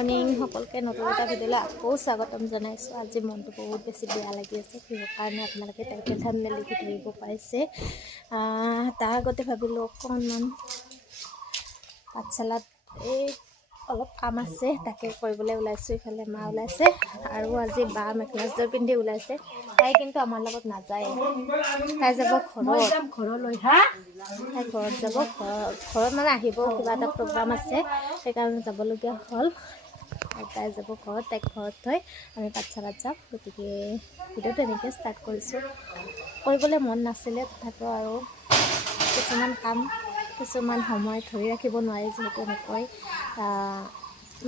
Morning সকলকে নতুন এটা ভিডিঅ'লৈ আকৌ স্বাগতম জনাইছোঁ। আজি মনটো বহুত বেছি বেয়া লাগি আছে, কিহৰ কাৰণে আপোনালোকে টাইটেল থাম্বনেইল লিখি ধৰিব পাৰিছে। তাৰ আগতে ভাবিলোঁ অকণমান পাঠশালাত এই অলপ কাম আছে, তাকে কৰিবলৈ ওলাইছোঁ। ইফালে মা ওলাইছে আৰু আজি বা মেখেলা চাদৰ পিন্ধি ওলাইছে। তাই কিন্তু আমাৰ লগত নাযায়, তাই যাব ঘৰলৈ। তাই ঘৰত যাব, ঘৰত মানে আহিব, কিবা এটা প্ৰগ্ৰাম আছে, সেইকাৰণে যাবলগীয়া হ'ল। আৰু তাই যাব ঘৰত, তাইক ঘৰত থৈ আমি পাঠশালাত যাম। গতিকে ভিডিঅ'টো এনেকৈ ষ্টাৰ্ট কৰিছোঁ। কৰিবলৈ মন নাছিলে, তথাপিও আৰু কিছুমান কাম কিছুমান সময় ধৰি ৰাখিব নোৱাৰি, যিহেতু এনেকৈ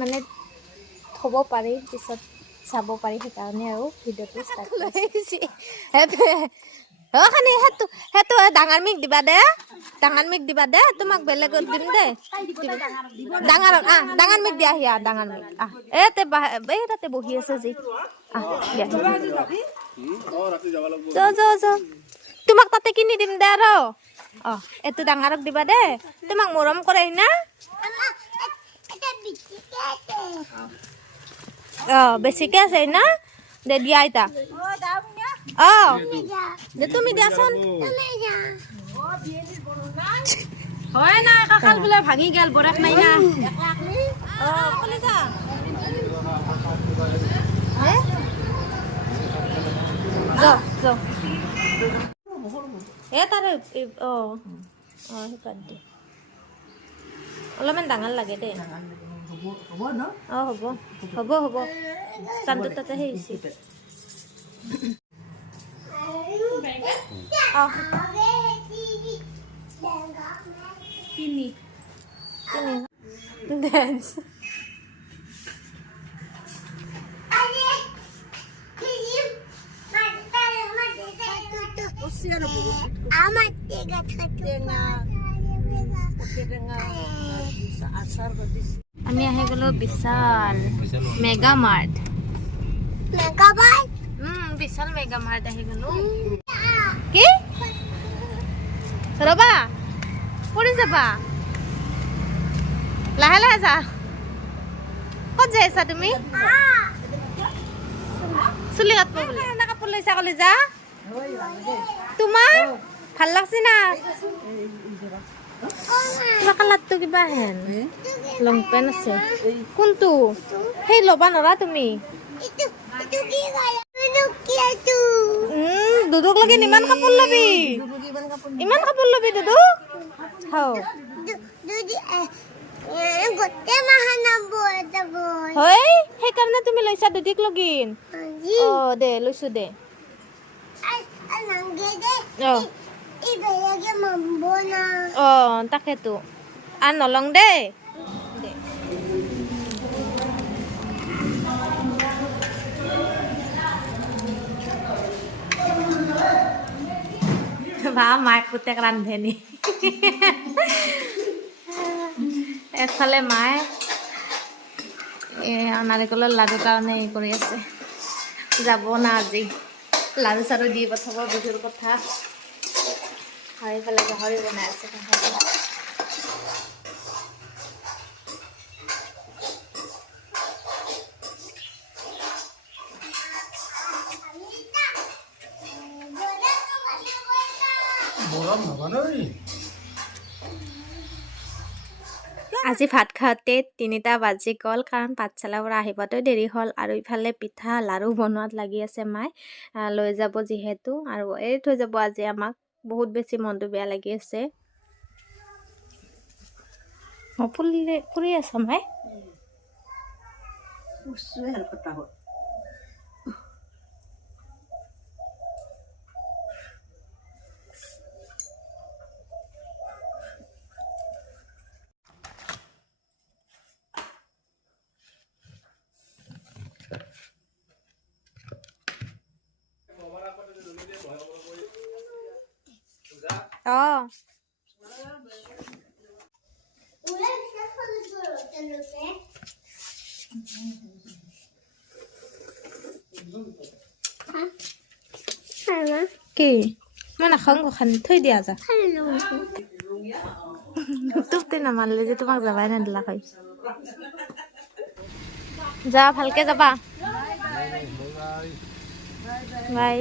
মানে থ'ব পাৰি, পিছত চাব পাৰি, সেইকাৰণে আৰু ভিডিঅ'টো ষ্টাৰ্ট কৰিছোঁ। খানি সেইটো ডাঙৰ মিক দিবা দে, ডাঙৰ মিক দিবা দে, তোমাক বেলেগত দিম দে। ডাঙৰ মিক দিয়া সিয়া, ডাঙৰ মিক তাতে বহি আছে যি তোমাক তাতে কিনি দিম দে আৰু এইটো ডাঙৰক দিবা দে, তোমাক মৰম কৰে না। বেছিকে আছে না, দে দিয়া আইতা। দে তুমি দিয়াচোন। হয় না, কাকাল বোলে ভাঙি গেল, বৰেক নাই না। অলপমান ডাঙৰ লাগে দেই। হ'ব হ'ব হ'ব, কাণটো তাতে সেই ডেন্স আমি আহি গলো বিশাল মেগা মাৰ্ট। বিশাল মেগা মাৰ্ট আহি গলো। কি ৰবা, পৰি যাবা, লাহে লাহে যা। ক'ত যাই আছা তুমি? চুলি কাটব বোলে, কাপোৰ লৈছা কলে যা। তোমাৰ ভাল লাগছে না? কিবা কালাৰটো কিবা হেন লং পেণ্ট আছে। কোনটো? সেই ল'বা নৰা তুমি। দুদুক লাগি ইমান কাপোৰ লবি, ইমান কাপোৰ লবি দুদু। সেইকাৰণে তুমি লৈছা দুদিক লগিন। দে লৈছো দে। তাকেতো আৰু নলং দেই। বা মায়ে পুতেক ৰান্ধেনি। এফালে মায়ে নাৰিকলৰ লাড়ু কাৰণে কৰি আছে, যাব না আজি। লাড়ু চাড়ু দি পঠাব, বিহুৰ কথা। আৰু এইফালে গাহৰি বনাই আছে। আজি ভাত খাওঁতে 3টা বাজি গ'ল, কাৰণ পাঠশালাৰ পৰা আহিবতে দেৰি হ'ল। আৰু ইফালে পিঠা লাড়ু বনোৱাত লাগি আছে মায়ে, লৈ যাব যিহেতু, আৰু এৰি থৈ যাব আজি আমাক। বহুত বেছি মনটো বেয়া লাগি আছে। ফুৰি আছা মায়ে? কি মই নাখাওঁ, গোখান থৈ দিয়া যা। তোকতে নামানিলে যে তোমাক যাবাই নেদিলা হয়। যা ভালকে যাবা বাই